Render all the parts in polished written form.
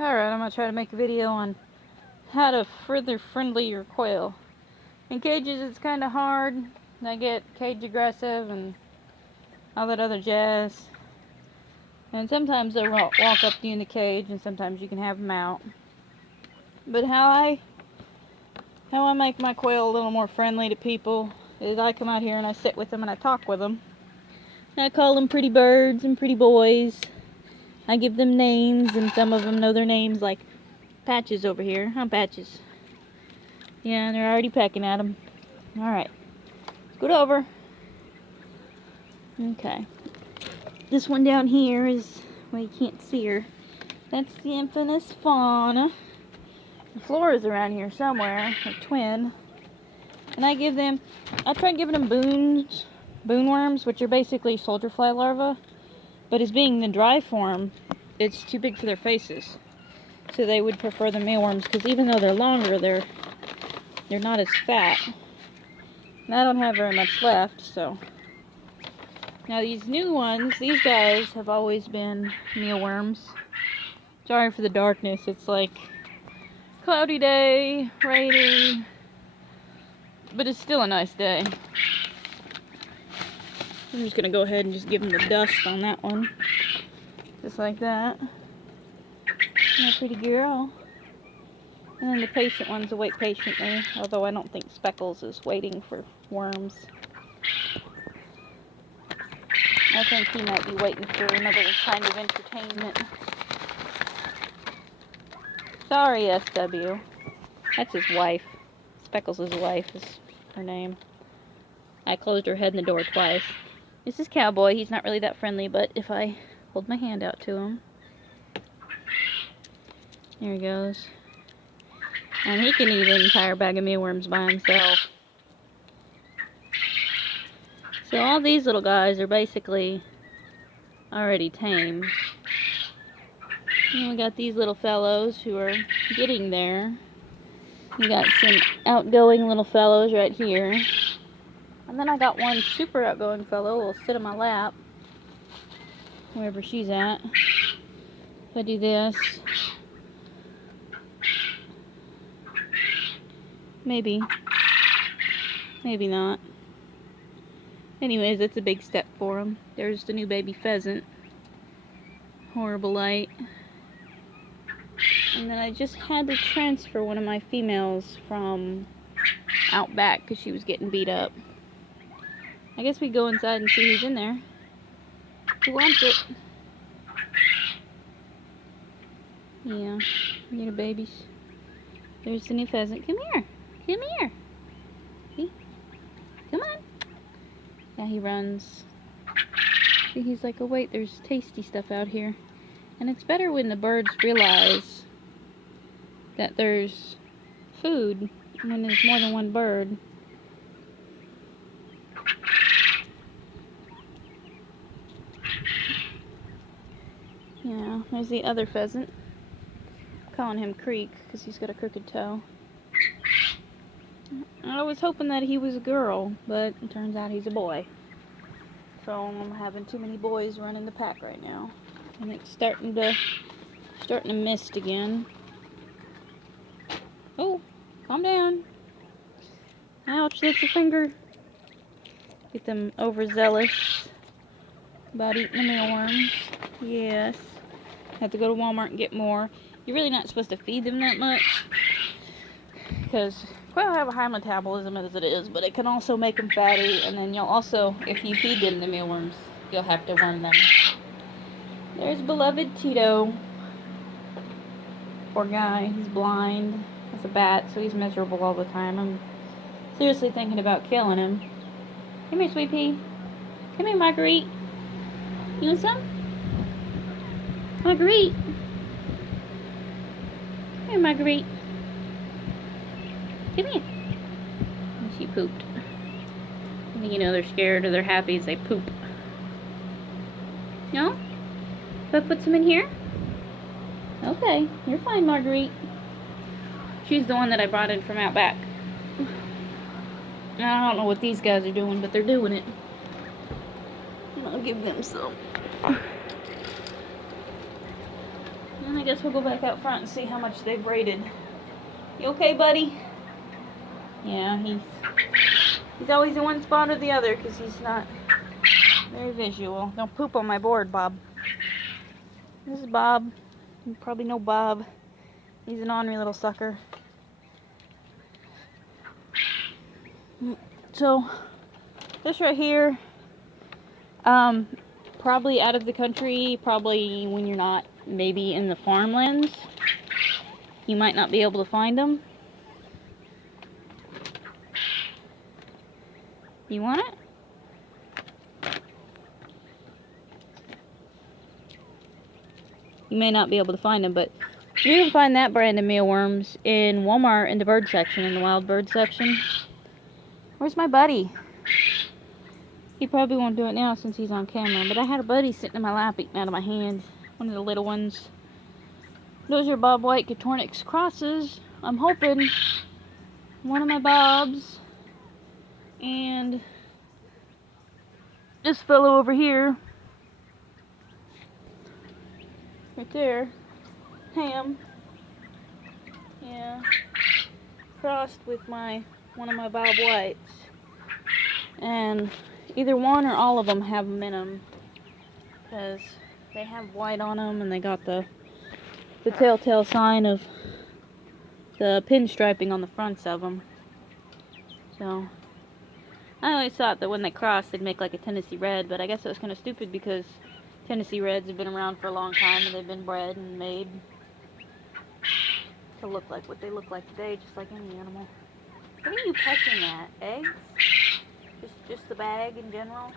Alright, I'm going to try to make a video on how to further friendly your quail. In cages it's kind of hard. They get cage aggressive and all that other jazz. And sometimes they'll walk up to you in the cage, and sometimes you can have them out. But how I make my quail a little more friendly to people is I come out here and I sit with them and I talk with them. And I call them pretty birds and pretty boys. I give them names, and some of them know their names, like Patches over here. Huh, Patches? Yeah, and they're already pecking at them. Alright. Scoot over. Okay. This one down here is, well, you can't see her. That's the infamous Fauna. The Flora's around here somewhere, her twin. And I tried giving them boonworms, which are basically soldier fly larvae. But as being the dry form, it's too big for their faces. So they would prefer the mealworms, because even though they're longer, they're not as fat. And I don't have very much left, so. Now these new ones, these guys have always been mealworms. Sorry for the darkness, it's like cloudy day, raining, but it's still a nice day. I'm just gonna go ahead and just give them the dust on that one. Just like that. My pretty girl. And then the patient ones will wait patiently, although I don't think Speckles is waiting for worms. I think he might be waiting for another kind of entertainment. Sorry, SW. That's his wife. Speckles' wife is her name. I closed her head in the door twice. This is Cowboy. He's not really that friendly, but if I hold my hand out to him. There he goes. And he can eat an entire bag of mealworms by himself. So all these little guys are basically already tame. And we got these little fellows who are getting there. We got some outgoing little fellows right here. And then I got one super outgoing fellow who will sit in my lap, wherever she's at. If I do this, maybe not. Anyways, it's a big step for him. There's the new baby pheasant. Horrible light. And then I just had to transfer one of my females from out back because she was getting beat up. I guess we go inside and see who's in there. Who wants it? Yeah, little babies. There's the new pheasant. Come here. Come here. See? Come on. Yeah, he runs. See, he's like, oh wait, there's tasty stuff out here. And it's better when the birds realize that there's food when there's more than one bird. Yeah, there's the other pheasant. I'm calling him Creek because he's got a crooked toe. I was hoping that he was a girl, but it turns out he's a boy. So I'm having too many boys running the pack right now. And it's starting to mist again. Oh, calm down. Ouch, that's a finger. Get them overzealous about eating the mealworms. Yes. Have to go to Walmart and get more. You're really not supposed to feed them that much, because quail have a high metabolism as it is, but it can also make them fatty, and then you'll also, if you feed them the mealworms, you'll have to worm them. There's beloved Tito. Poor guy, he's blind. He's a bat, so he's miserable all the time. I'm seriously thinking about killing him. Come here, sweet pea. Come here, Marguerite. You want some? Marguerite. Come here, Marguerite. Come here. And she pooped. I think, you know, they're scared or they're happy as they poop. No? Do I put some in here? Okay, you're fine, Marguerite. She's the one that I brought in from out back. I don't know what these guys are doing, but they're doing it. I'll give them some. And I guess we'll go back out front and see how much they've rated. You okay, buddy? Yeah, he's always in one spot or the other because he's not very visual. Don't poop on my board, Bob. This is Bob. You probably know Bob. He's an ornery little sucker. So, this right here, probably out of the country, probably when you're not maybe in the farmlands, you might not be able to find them. You want it? You may not be able to find them, but you can find that brand of mealworms in Walmart in the bird section, in the wild bird section. Where's my buddy? He probably won't do it now since he's on camera, but I had a buddy sitting in my lap eating out of my hand. One of the little ones. Those are Bob White Coturnix crosses. I'm hoping one of my Bobs and this fellow over here, right there, Ham, yeah, crossed with one of my Bob Whites, and either one or all of them have them in them, because they have white on them and they got the telltale sign of the pinstriping on the fronts of them. So I always thought that when they crossed they'd make like a Tennessee Red, but I guess it was kind of stupid because Tennessee Reds have been around for a long time and they've been bred and made to look like what they look like today, just like any animal. What are you pecking at? Eggs? Just the bag in general?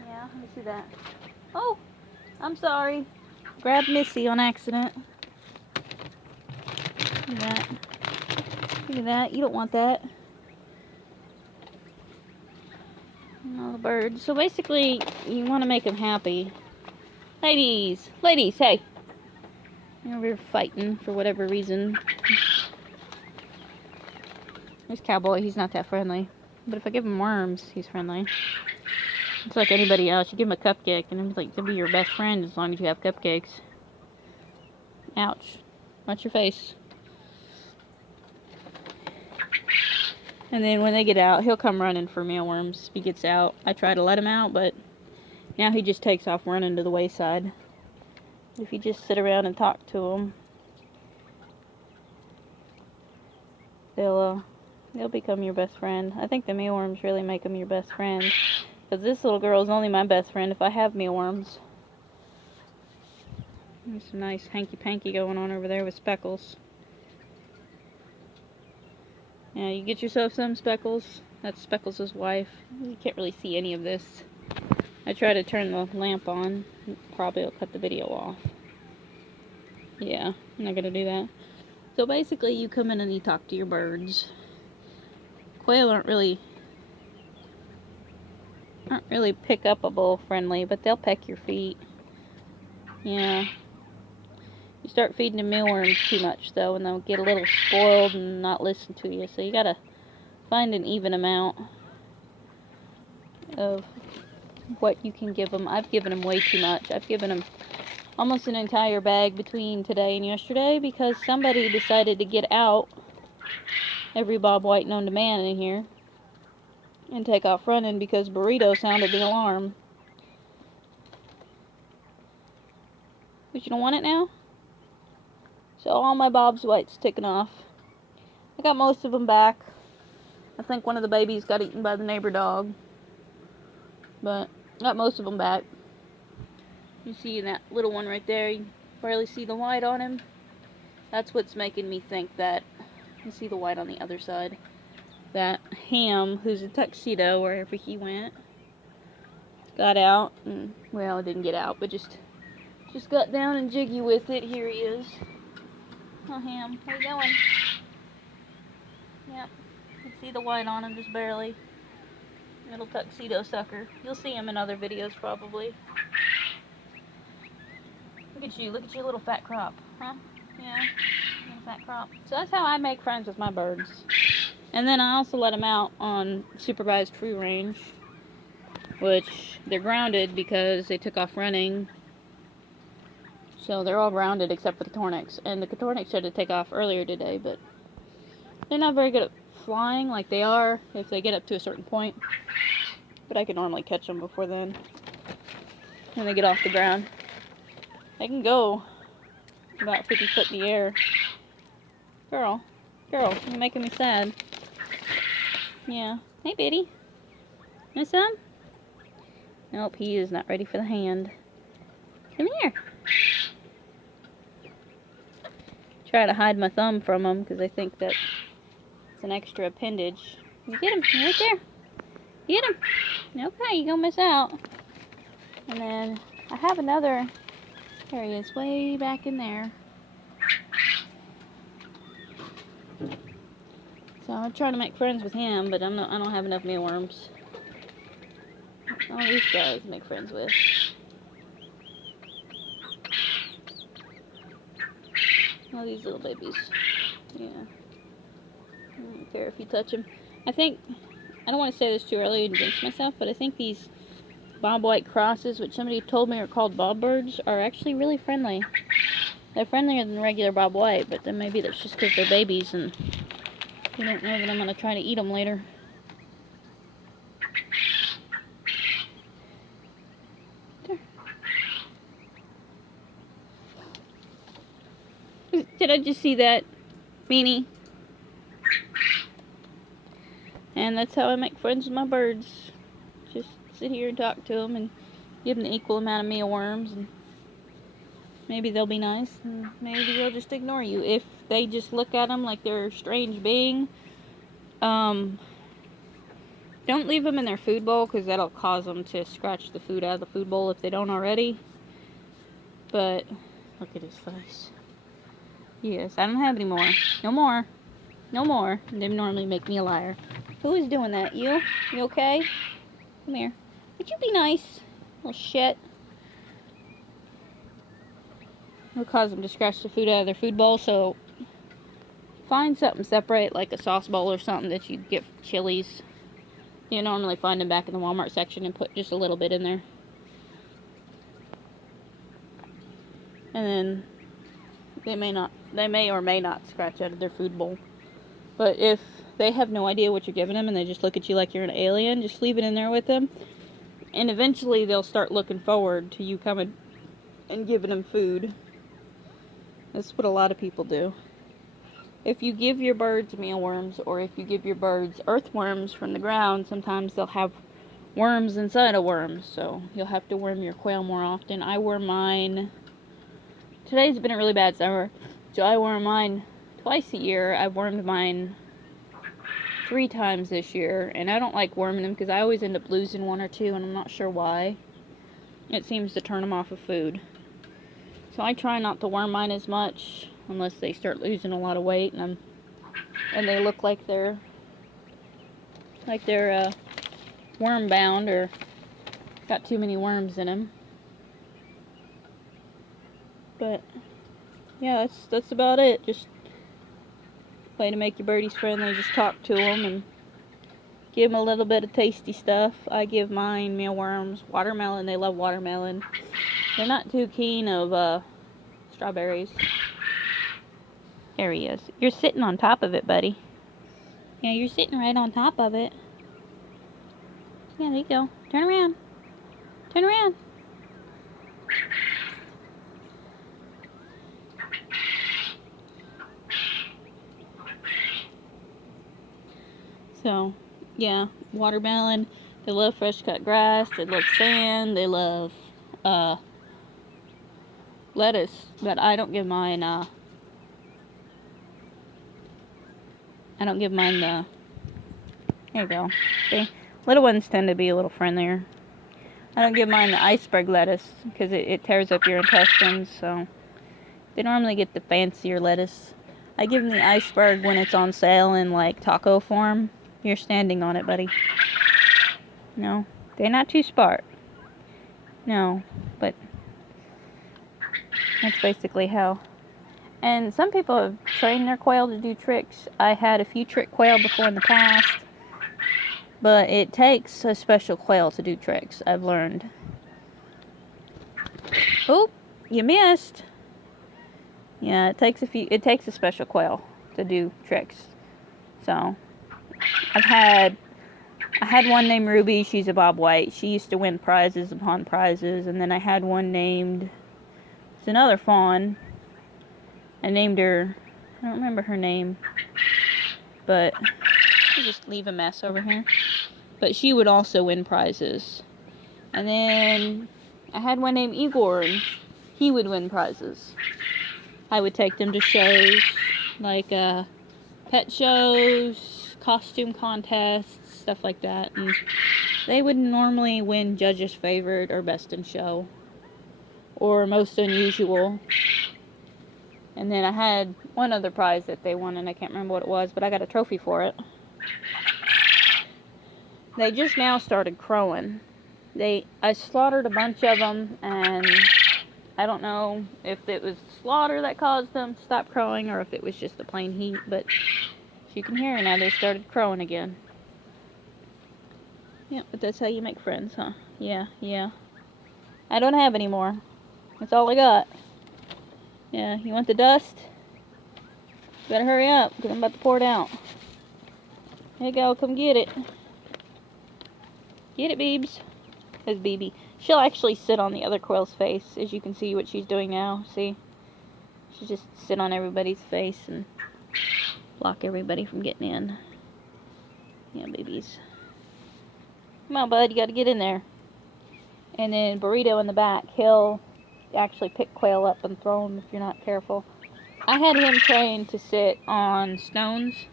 Yeah, let me see that. Oh, I'm sorry. Grabbed Missy on accident. Look at that. Look at that. You don't want that. All the birds. So basically, you want to make them happy. Ladies, hey. We're fighting for whatever reason. There's Cowboy. He's not that friendly. But if I give him worms, he's friendly. It's like anybody else. You give him a cupcake, and it's like, they'll be your best friend as long as you have cupcakes. Ouch. Watch your face. And then when they get out, he'll come running for mealworms if he gets out. I try to let him out, but now he just takes off running to the wayside. If you just sit around and talk to them, they'll become your best friend. I think the mealworms really make them your best friend. Because this little girl is only my best friend if I have mealworms. There's some nice hanky-panky going on over there with Speckles. Yeah, you get yourself some, Speckles. That's Speckles' wife. You can't really see any of this. I try to turn the lamp on. Probably will cut the video off. Yeah, I'm not gonna do that. So basically, you come in and you talk to your birds. Quail aren't really pick-upable friendly, but they'll peck your feet. Yeah. You start feeding them mealworms too much, though, and they'll get a little spoiled and not listen to you. So you gotta find an even amount of what you can give them. I've given them way too much. I've given them almost an entire bag between today and yesterday because somebody decided to get out every Bob White known to man in here and take off running because Burrito sounded the alarm. But you don't want it now? So all my Bob's Whites taken off. I got most of them back. I think one of the babies got eaten by the neighbor dog. But I got most of them back. You see that little one right there, you barely see the white on him. That's what's making me think that, you see the white on the other side, that Ham, who's a tuxedo wherever he went, got out, and, well, didn't get out, but just got down and jiggy with it. Here he is. Oh, Ham, where you going? Yep, you see the white on him, just barely. Little tuxedo sucker. You'll see him in other videos, probably. Look at your little fat crop, huh? Yeah, little fat crop. So that's how I make friends with my birds. And then I also let them out on supervised free range, which they're grounded because they took off running. So they're all grounded except for the Tornix. And the Tornix tried to take off earlier today, but they're not very good at flying like they are if they get up to a certain point. But I can normally catch them before then when they get off the ground. They can go about 50 foot in the air. Girl, you're making me sad. Yeah. Hey, Biddy. Want some? Nope, he is not ready for the hand. Come here. Try to hide my thumb from him because I think that it's an extra appendage. You get him. Right there. Get him. Okay, you're going to miss out. And then I have another. There he is, way back in there. So I'm trying to make friends with him, but I don't have enough mealworms. All these guys to make friends with. All these little babies. Yeah. I don't care if you touch them. I don't want to say this too early and jinx myself, but I think these bobwhite crosses, which somebody told me are called bobbirds, are actually really friendly. They're friendlier than regular bobwhite, but then maybe that's just because they're babies and you don't know that I'm going to try to eat them later. There. Did I just see that? Beanie. And that's how I make friends with my birds. Just sit here and talk to them and give them the equal amount of mealworms, and maybe they'll be nice, and maybe they'll just ignore you. If they just look at them like they're a strange being, don't leave them in their food bowl because that'll cause them to scratch the food out of the food bowl if they don't already. But look at his face. Yes, I don't have any more. No more. No more. They normally make me a liar. Who is doing that? You? You okay? Come here. Would you be nice? Little shit. It'll cause them to scratch the food out of their food bowl, so find something separate, like a sauce bowl or something that you'd get from Chili's. You normally find them back in the Walmart section and put just a little bit in there. And then they may or may not scratch out of their food bowl. But if they have no idea what you're giving them and they just look at you like you're an alien, just leave it in there with them. And eventually they'll start looking forward to you coming and giving them food. That's what a lot of people do. If you give your birds mealworms, or if you give your birds earthworms from the ground, sometimes they'll have worms inside of worms. So you'll have to worm your quail more often. I worm mine. Today's been a really bad summer, so I worm mine twice a year. I've wormed mine 3 times this year, and I don't like worming them because I always end up losing 1 or 2, and I'm not sure why. It seems to turn them off of food. So I try not to worm mine as much unless they start losing a lot of weight and they look like they're worm bound or got too many worms in them. But yeah, that's about it. Just way to make your birdies friendly. Just talk to them and give them a little bit of tasty stuff. I give mine mealworms, watermelon. They love watermelon. They're not too keen of strawberries. There he is. You're sitting on top of it, buddy. Yeah, you're sitting right on top of it. Yeah, there you go. Turn around. Turn around. So, yeah, watermelon. They love fresh cut grass. They love sand. They love lettuce. But I don't give mine the. There you go. See? Little ones tend to be a little friendlier. I don't give mine the iceberg lettuce because it tears up your intestines. So they normally get the fancier lettuce. I give them the iceberg when it's on sale in like taco form. You're standing on it, buddy. No, they're not too smart. No, but that's basically how. And some people have trained their quail to do tricks. I had a few trick quail before in the past, but it takes a special quail to do tricks, I've learned. Oh, you missed. Yeah, it takes a special quail to do tricks. So, I had one named Ruby. She's a bobwhite. She used to win prizes upon prizes. And then I had one named, it's another fawn. I named her, I don't remember her name, but I'll just leave a mess over here. But she would also win prizes. And then I had one named Igor, and he would win prizes. I would take them to shows, like pet shows, costume contests, stuff like that. And they would normally win judge's favorite or best in show or most unusual. And then I had one other prize that they won, and I can't remember what it was, but I got a trophy for it. They just now started crowing. I slaughtered a bunch of them, and I don't know if it was slaughter that caused them to stop crowing or if it was just the plain heat, but as you can hear now, they started crowing again. Yeah, but that's how you make friends, huh? Yeah. I don't have any more. That's all I got. Yeah, you want the dust? Better hurry up, because I'm about to pour it out. There you go, come get it. Get it, Beebs. Says BB. She'll actually sit on the other quail's face, as you can see what she's doing now. See? She'll just sit on everybody's face and block everybody from getting in. Yeah, babies. Come on, bud, you gotta get in there. And then Burrito in the back, he'll actually pick quail up and throw them if you're not careful. I had him trained to sit on stones.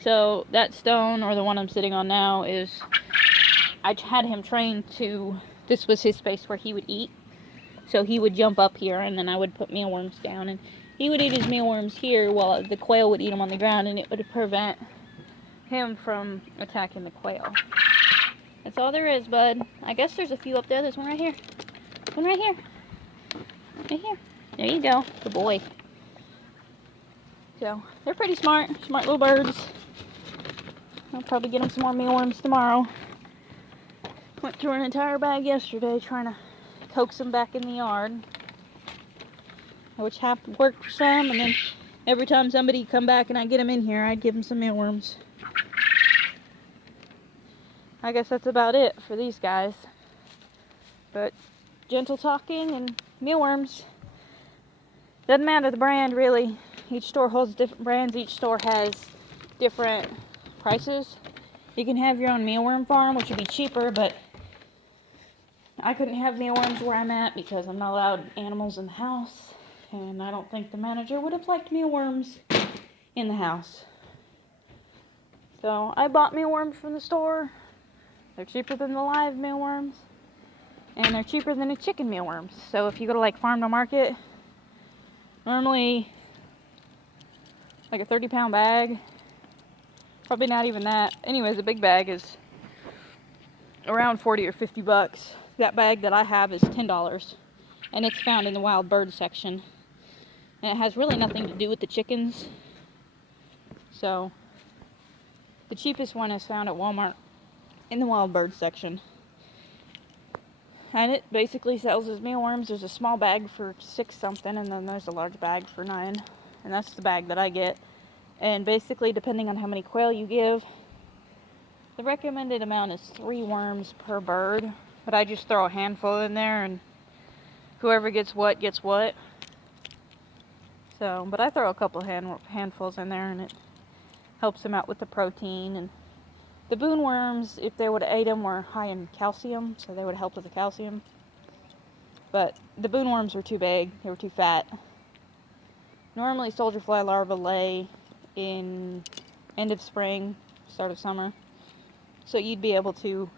So that stone, or the one I'm sitting on now, I had him trained to, this was his space where he would eat. So he would jump up here, and then I would put mealworms down, and he would eat his mealworms here while the quail would eat them on the ground, and it would prevent him from attacking the quail. That's all there is, bud. I guess there's a few up there. There's one right here. One right here. Right here. There you go. Good boy. So, they're pretty smart. Smart little birds. I'll probably get them some more mealworms tomorrow. Went through an entire bag yesterday trying to coax them back in the yard. Which worked for some, and then every time somebody come back and I get them in here, I'd give them some mealworms. I guess that's about it for these guys. But gentle talking and mealworms. Doesn't matter the brand, really. Each store holds different brands. Each store has different prices. You can have your own mealworm farm, which would be cheaper, but I couldn't have mealworms where I'm at because I'm not allowed animals in the house. And I don't think the manager would have liked mealworms in the house. So I bought mealworms from the store. They're cheaper than the live mealworms. And they're cheaper than the chicken mealworms. So if you go to like farm to market, normally like a 30-pound bag, probably not even that. Anyways, a big bag is around 40 or 50 bucks. That bag that I have is $10. And it's found in the wild bird section. And it has really nothing to do with the chickens. So the cheapest one is found at Walmart in the wild bird section. And it basically sells as mealworms. There's a small bag for $6 something, and then there's a large bag for $9. And that's the bag that I get. And basically, depending on how many quail you give, the recommended amount is 3 worms per bird. But I just throw a handful in there, and whoever gets what gets what. So, but I throw a couple handfuls in there, and it helps them out with the protein. And the Boone worms, if they would have ate them, were high in calcium, so they would help with the calcium. But the Boone worms were too big. They were too fat. Normally, soldier fly larvae lay in end of spring, start of summer. So you'd be able to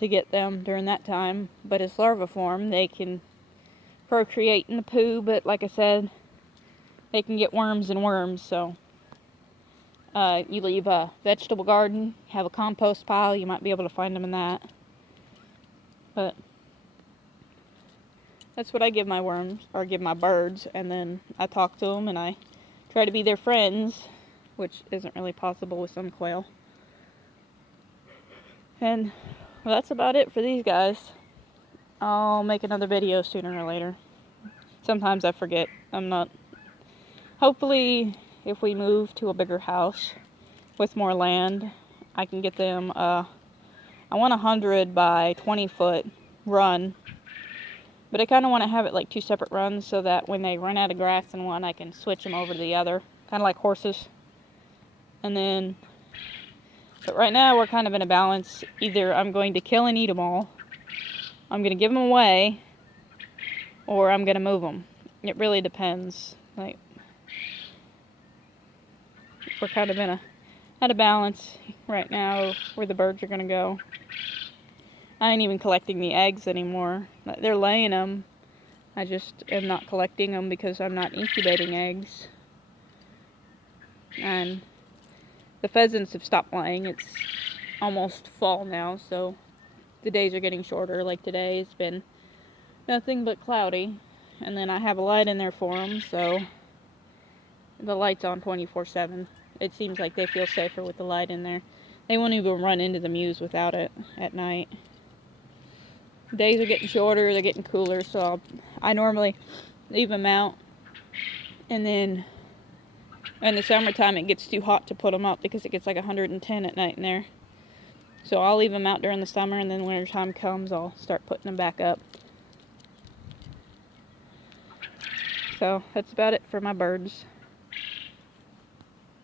get them during that time. But as larva form, they can procreate in the poo, but like I said, they can get worms and worms, so you leave a vegetable garden, have a compost pile, you might be able to find them in that. But that's what I give my worms, or give my birds, and then I talk to them and I try to be their friends, which isn't really possible with some quail. And well, that's about it for these guys. I'll make another video sooner or later. Sometimes I forget. I'm not. Hopefully, if we move to a bigger house with more land, I can get them, I want 100 by 20 foot run. But I kind of want to have it like 2 separate runs so that when they run out of grass in one, I can switch them over to the other. Kind of like horses. And then, but right now we're kind of in a balance. Either I'm going to kill and eat them all, I'm going to give them away, or I'm going to move them. It really depends. Like, we're kind of at a balance right now of where the birds are going to go. I ain't even collecting the eggs anymore. They're laying them. I just am not collecting them because I'm not incubating eggs. And the pheasants have stopped laying. It's almost fall now, so the days are getting shorter. Like today, it's been nothing but cloudy. And then I have a light in there for them, so the light's on 24/7. It seems like they feel safer with the light in there. They won't even run into the mews without it at night. Days are getting shorter, they're getting cooler, so I normally leave them out. And then in the summertime, it gets too hot to put them up because it gets like 110 at night in there. So I'll leave them out during the summer, and then when winter time comes, I'll start putting them back up. So that's about it for my birds.